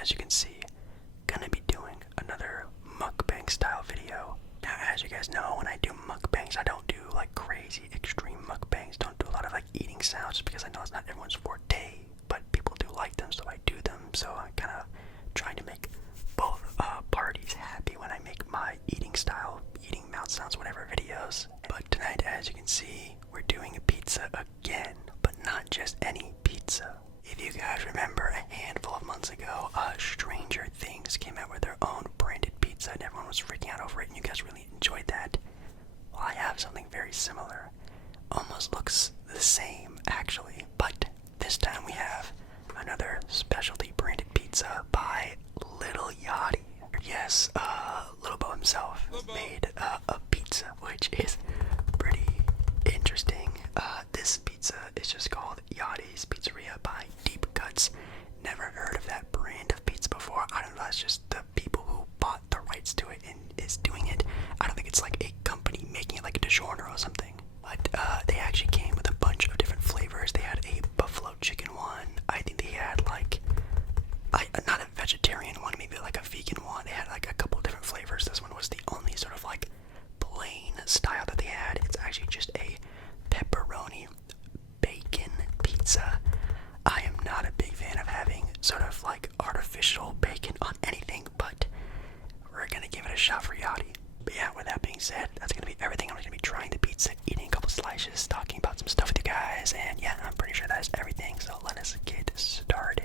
as you can see, gonna be doing another mukbang style video. Now, as you guys know, when I do mukbangs, I don't do like crazy extreme mukbangs. Don't do a lot of like eating sounds just because I know it's not everyone's forte, but people do like them, so I do them. So I'm kind of trying to make both parties happy when I make my eating style, eating mouth sounds, whatever videos. But tonight, as you can see, we're doing a pizza again, but not just any pizza. If you guys remember, a handful of months ago, Stranger Things came out with their own branded pizza, and everyone was freaking out over it, and you guys really enjoyed that. Well, I have something very similar. Almost looks the same, actually, but this time we have another specialty branded pizza by Lil Yachty. Yes, Lil Bo himself made a pizza, which is pretty interesting. This pizza is just called Yachty's Pizzeria by Deep Cuts. Never heard of that brand of pizza before. I don't know, it's just the people who bought the rights to it and is doing it. I don't think it's like a company making it like a DiGiorno or something. But they actually came with a bunch of different flavors. They had a buffalo chicken one. I think they had like, not a vegetarian one, maybe like a vegan one. They had like a couple different flavors. This one was the only sort of like plain style that they had. It's actually just a pepperoni bacon pizza. I am not a big fan of having sort of like artificial bacon on anything, but we're gonna give it a shot for Yachty. But yeah, with that being said, that's gonna be everything. I'm just gonna be trying the pizza, eating a couple slices, talking about some stuff with you guys, and yeah, I'm pretty sure that's everything. So let us get started.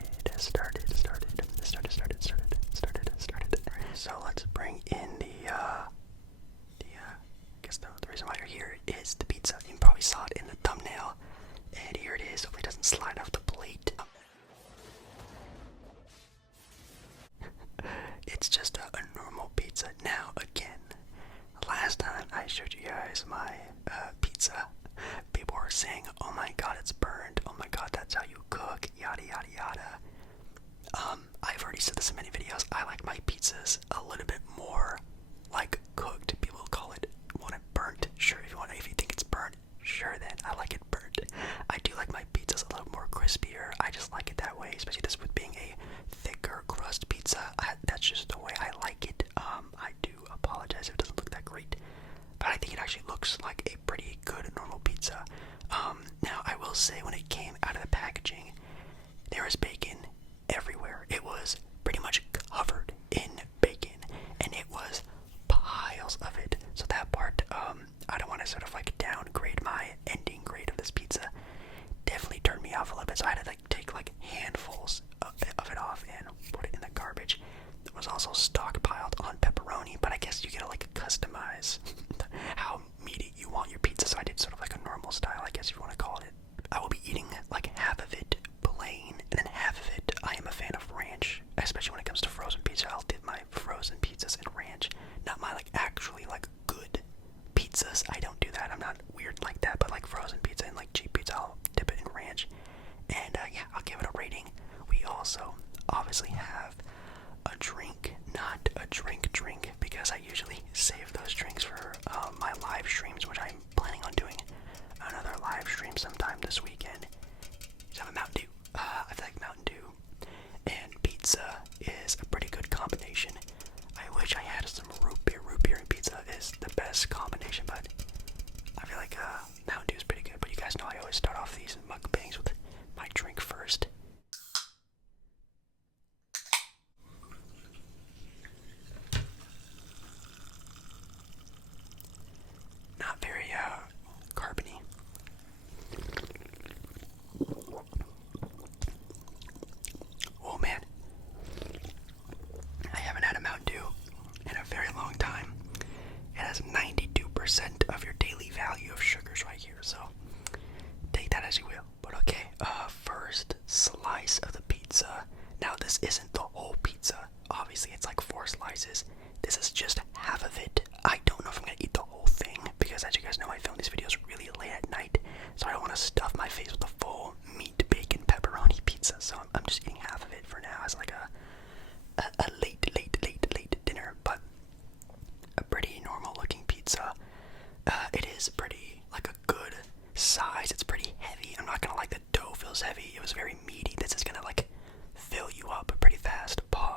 So let's bring in I guess the reason why you're here is the pizza. You probably saw it in the thumbnail, and here it is. Hopefully it doesn't slide off the plate. It's just a normal pizza. Now, again, last time I showed you guys my pizza, people were saying, oh my god, it's burned. Oh my god, that's how you cook, yada yada yada. I've already said this in many videos. I like my pizzas a little bit more like cooked. People call it, want it burnt. Sure, if you think it's burnt, sure then. I like it burnt. I do like my pizzas a little more crispier. I just like it that way, especially this with being a thicker crust pizza. That's just the way I like it. I do apologize if it doesn't look that great, but I think it actually looks like a pretty good normal pizza. Now I will say, when it came out of the packaging, there was bacon everywhere. It was pretty much covered in bacon, and it was piles of it. So that part, I don't want to sort of like downgrade my ending grade of this pizza. Definitely turned me off a little bit, so I had to like take like handfuls of it off and put it in the garbage. It was also stockpiled on pepperoni, but I guess you get to like customize how meaty you want your pizza, so I did sort of like a normal style, I guess if you want to call it. I will be eating like half of it plain, and then half of it, I am a fan of ranch, especially when it comes to frozen pizza. I'll dip my frozen pizzas in ranch, not my like actually like good pizzas. I don't do that. I'm not weird like that, but like frozen pizza and like cheap pizza, I'll dip it in ranch. And yeah, I'll give it a rating. We also obviously have a drink, not a drink, because I usually save those drinks for my live streams, which I'm planning on doing another live stream sometime this weekend. So I have a Mountain Dew. I feel like Mountain Dew and pizza is a pretty good combination. I wish I had some root beer. Root beer and pizza is the best combination, but I feel like Mountain Dew is pretty good. But you guys know I always start off these mukbangs with my drink first. Not very carbony. Oh man, I haven't had a Mountain Dew in a very long time. It has 92% of your daily value of sugars right here, so take that as you will. But okay, first slice of the pizza. Now this isn't the whole pizza. Obviously it's like 4 slices. This is just half of it. I don't know if I'm gonna eat the whole thing, because as you guys know, I film these videos really late at night, so I don't want to stuff my face with the full meat, bacon, pepperoni pizza. So I'm just eating half of it for now as like a late dinner, but a pretty normal looking pizza. It is pretty like a good size. It's pretty heavy. I'm not gonna like the dough feels heavy. It was very meaty. This is gonna like fill you up pretty fast. Pause.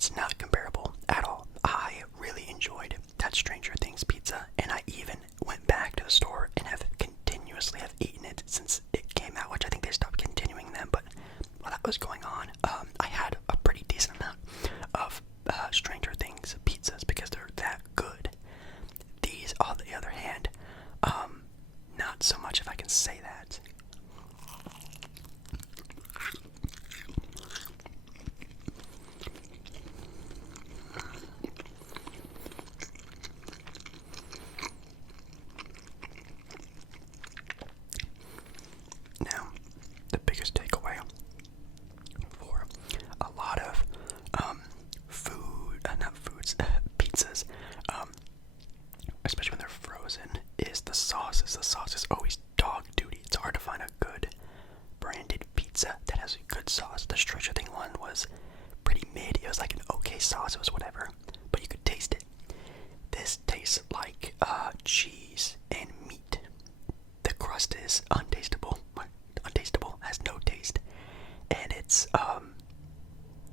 it's not comparable at all. I really enjoyed that Stranger Things pizza, and I even went back to the store and have continuously have eaten it since it came out, which I think they stopped continuing them, but while that was going on, I had a pretty decent amount of Stranger Things pizzas because they're that good. These, on the other hand, not so much, if I can say that. Now, the biggest takeaway for a lot of pizzas, especially when they're frozen, is the sauces. The sauce is always dog duty. It's hard to find a good branded pizza that has a good sauce. The Stranger Thing one was pretty mid. It was like an okay sauce. It was whatever, but you could taste it. This tastes like cheese and meat. The crust is untasteable, has no taste, and it's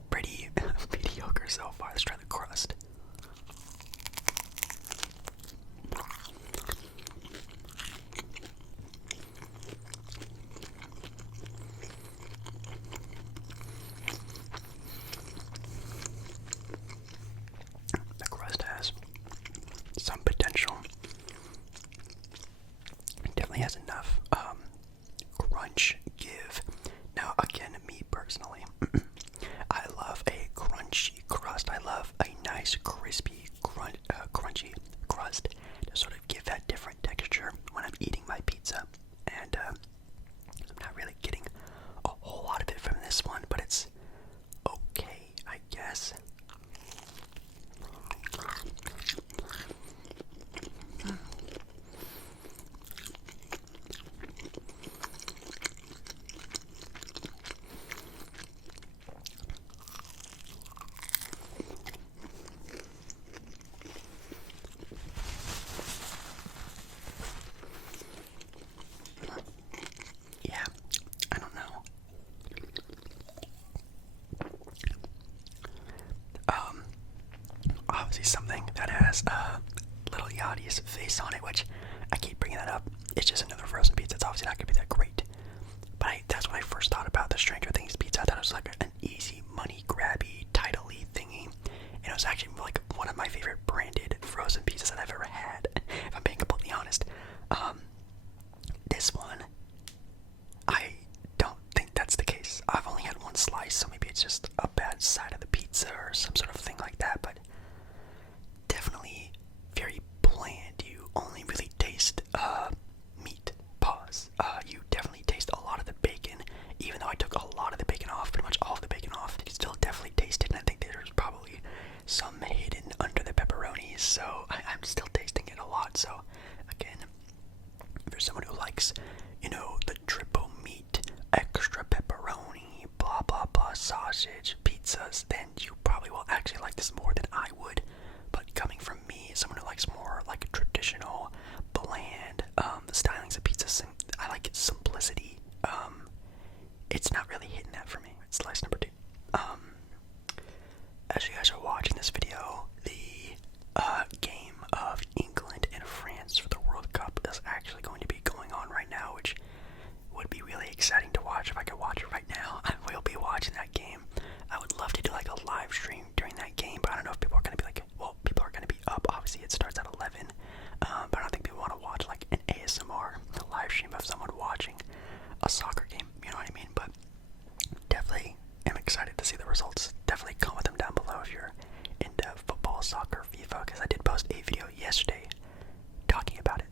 pretty mediocre so far. Let's try the crust. The crust has some potential. It definitely has enough crunch give. Now, again, me personally, I love a crunchy crust. I love a nice, crispy, crunchy crust to sort of give that different texture when I'm eating my pizza. And I'm not really getting a whole lot of it from this one, but it's okay, I guess. Yeah, I don't know. Obviously something that has Lil Yachty's face on it, which I keep bringing that up. It's just another frozen pizza. It's obviously not gonna be that great. But that's what I first thought about the Stranger Things pizza. I thought it was like an easy, money grabby, title-y thingy. And it was actually like one of my favorite branded frozen pizzas that I've ever had, if I'm being completely honest. This one, I don't think that's the case. I've only had one slice, so maybe it's just a bad side of the pizza or some sort of thing like that, but definitely very bland. You only really taste meat. Pause. You definitely taste a lot of the bacon, even though I took a lot of the bacon off, pretty much all of the bacon off. You still definitely taste it, and I think there's probably some hidden under the pepperonis, so I'm still tasting it a lot. So again, for someone who likes, the triple meat, extra pepperoni, blah blah blah sausage pizzas, then you probably will actually like this more than I would. But coming from me, someone who likes more like traditional, bland, the stylings of pizza, I like its simplicity. It's not really hitting that for me. It's slice number 2. As you guys are watching this video, the game of England and France for the World Cup is actually going to be going on right now, which would be really exciting to watch. If I could watch it right now, I will be watching that game. I would love to do like a live stream during that game, but I don't know if people are going to be like, people are going to be up. Obviously, it starts at 11, but I don't think people want to watch like an ASMR live stream of someone watching a soccer game, you know what I mean? But definitely am excited to see the results. Definitely comment them down below if you're into football, soccer, FIFA, because I did post a video yesterday talking about it.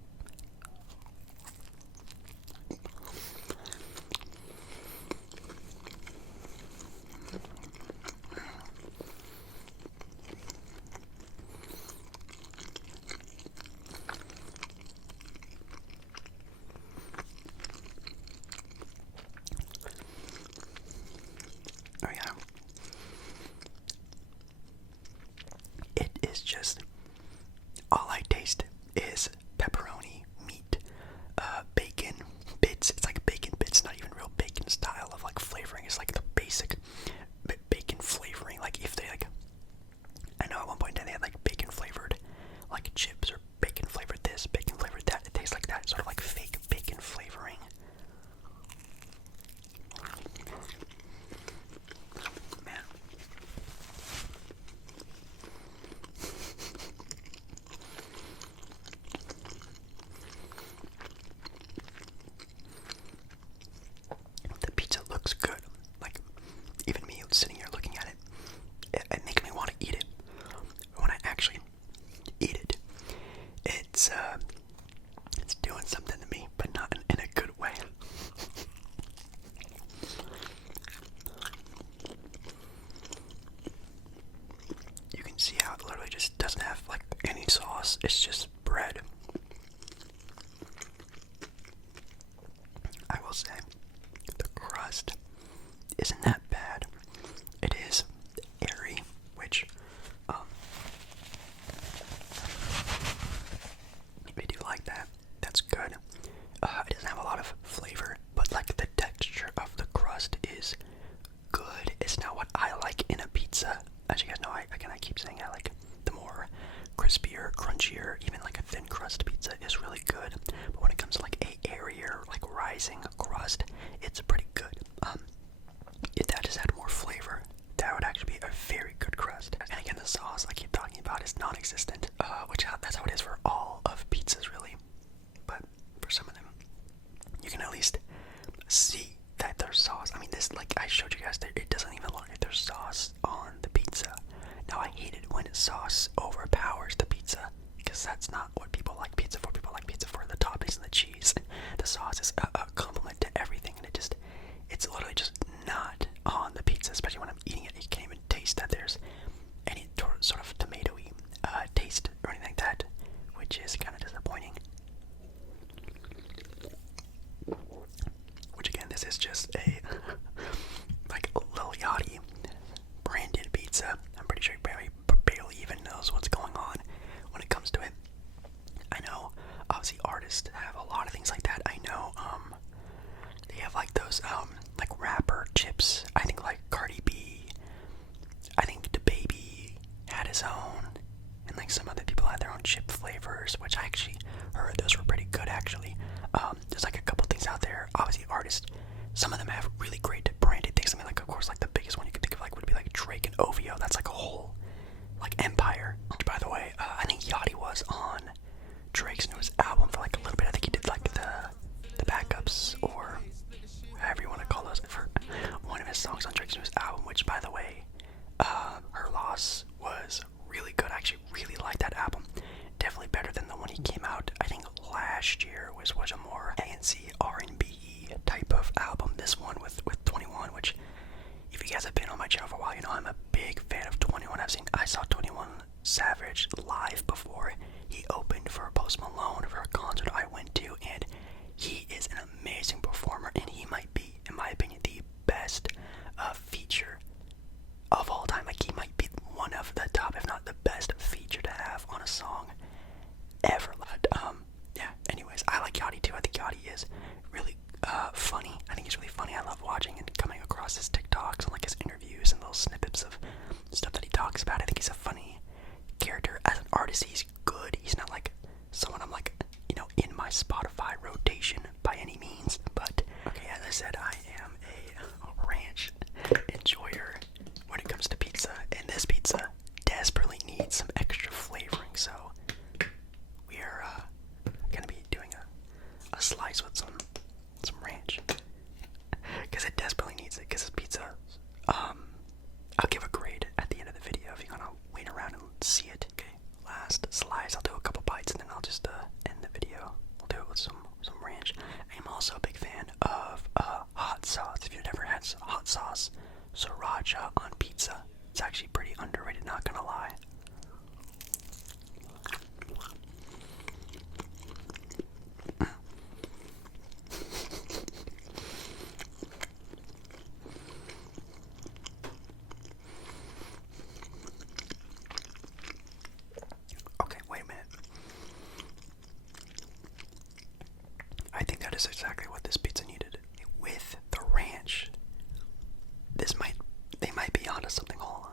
Oh yeah. doesn't have like any sauce. It's just bread. I will say the crust isn't that bad. It is airy, which if you do like that, that's good. It doesn't have a lot of flavor, but like the texture of the crust is good. It's not what I like in a pizza. As you guys know, I keep saying I like the more crispier, crunchier, even like a thin crust pizza is really good. But when it comes to like a airier, like rising crust, it's pretty good. If that just had more flavor, that would actually be a very good crust. And again, the sauce I keep talking about is non-existent, which that's how it is for all of pizzas, really. But for some of them, you can at least see that there's sauce. I mean, this, like I showed you guys, it doesn't even look like there's sauce on the pizza. Now, I hate it when sauce overpowers the pizza, because that's not what people like pizza for. People like pizza for the toppings and the cheese. The sauce is a complement to everything, and it's literally just not on the pizza, especially when I'm eating it. You can't even taste that there's any sort of tomatoey taste or anything like that, which is kind of disappointing. Which again, this is just a like Lil Yachty branded pizza. I'm pretty sure he barely even knows what's going on when it comes to it. I know obviously artists have a lot of things like that. I know they have like those like rapper chips. I think like Cardi B, I think DaBaby had his own, and like some other people had their own chip flavors, which I actually heard those were pretty good actually. There's like a couple things out there. Obviously artists, some of them have really great branded things. I mean, like of course like the biggest one you could think of like would be like Drake and OVO. That's like a whole like empire. Which, by the way, I think Yachty was on Drake's newest album for like a little bit. I think he did like the backups, or however you want to call those, for one of his songs on Drake's newest album, which by the way, Her Loss was really good. I actually really liked that album. Definitely better than the one he came out, I think last year, was a more ANC R&B type of album. This one with 21, which if you guys have been on my channel for a while, you know I'm a big fan of 21. I saw 21 Savage live before he opened for Post Malone for a concert I went to, and he is an amazing performer, and he might be, in my opinion, the best feature of all time. Like, he might be one of the top, if not the best feature to have on a song ever. But yeah, anyways, I like Yachty too. I think Yachty is really funny. I think he's really funny. I love watching and coming across his TikToks and like his interviews and little snippets of stuff that he talks about. I think he's a funny character. As an artist, he's good. He's not like someone I'm like, you know, in my Spotify rotation by any means. But okay, as I said, I am a ranch enjoyer when it comes to pizza, and this pizza desperately needs some extra flavoring. So we are gonna be doing a slice with some ranch, because it desperately needs it. Because this pizza, I'll give a grade at the end of the video if you're gonna wait around and see it. Okay, last slice. I'll do a couple bites and then I'll just end the video. I'll do it with some ranch. I'm also a big fan of hot sauce. If you've never had hot sauce sriracha on pizza, it's actually pretty underrated, not gonna lie. Okay, wait a minute. I think that is exactly what this pizza needed. With the ranch, they might be onto something. Hold on.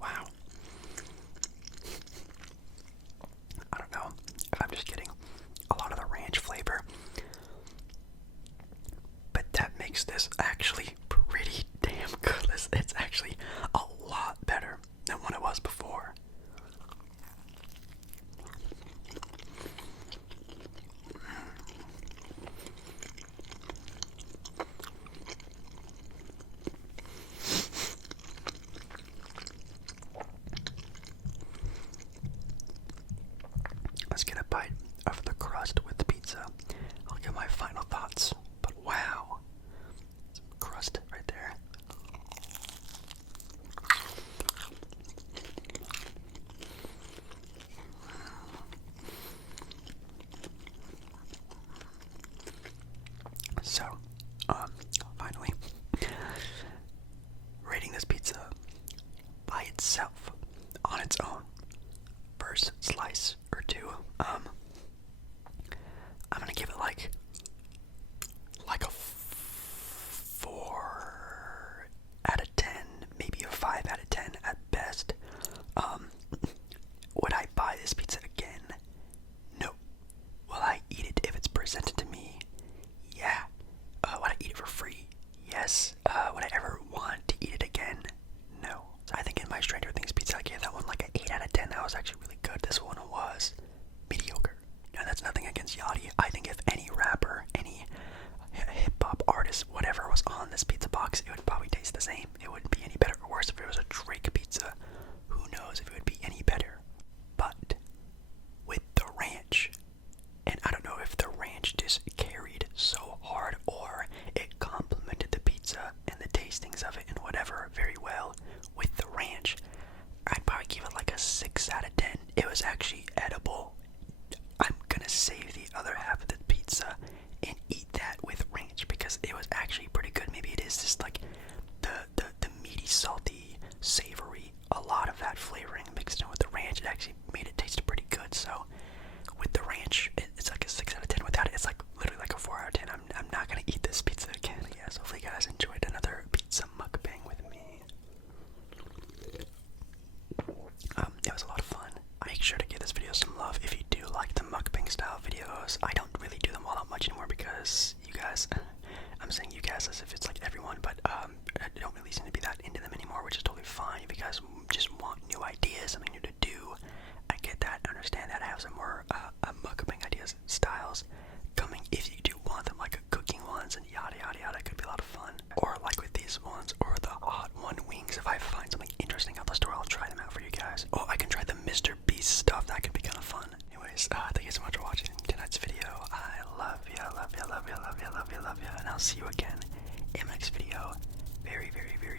Wow. I don't know if I'm just getting a lot of the ranch flavor, but that makes this actually pretty damn good. It's actually itself, on its own, first slice or two, I'm gonna give it like a 4 out of 10, maybe a 5 out of 10 at best. Would I buy this pizza again? No. Will I eat it if it's presented to me? Yeah. Would I eat it for free? Yes. Would I ever want to eat it again? No. So I think in my Stranger Things pizza, I gave that one like an 8 out of 10. That was actually really good. This one was mediocre. Now that's nothing against Yachty. I think if any rapper, any hip-hop artist, whatever was on this pizza box, it would probably taste the same. It wouldn't be any better or worse. If it was a Drake pizza, who knows if it would be any better. But with the ranch, and I don't know if the ranch just carried so hard or it complemented the pizza and the tastings of it and whatever very well. With the ranch, I'd probably give it like a 6 out of 10. It was actually edible. I'm gonna save the other half of the pizza and eat that with ranch because it was actually pretty good. Maybe it is just like the meaty, salty, savory, a lot of that flavoring mixed in with the ranch. It actually made it taste pretty good. So with the ranch, it's like a 6 out of 10. Without it, it's like literally like a 4 out of 10. I'm not gonna eat this pizza again. Yeah, so hopefully you guys enjoyed another pizza mukbang with me. It was a lot of fun. Make sure to give this video some love if you do like the mukbang style videos. I don't really do them all that much anymore because you guys, I'm saying you guys as if it's like everyone, but I don't really seem to be that into them anymore, which is totally fine. If you guys just want new ideas, something new to do, I get that, I understand that. I have some more mukbang ideas, styles coming if you do want them, like cooking ones and yada yada yada. It could be a lot of fun. Or like with these ones, or the hot one wings. If I find something interesting out the store, I'll try them out for you guys. Oh, I can try the Mr. Beast stuff. That could be kind of fun. Anyways, thank you so much for watching tonight's video. I love you, love you, love you, love you, love you, love you, and I'll see you again in my next video very, very, very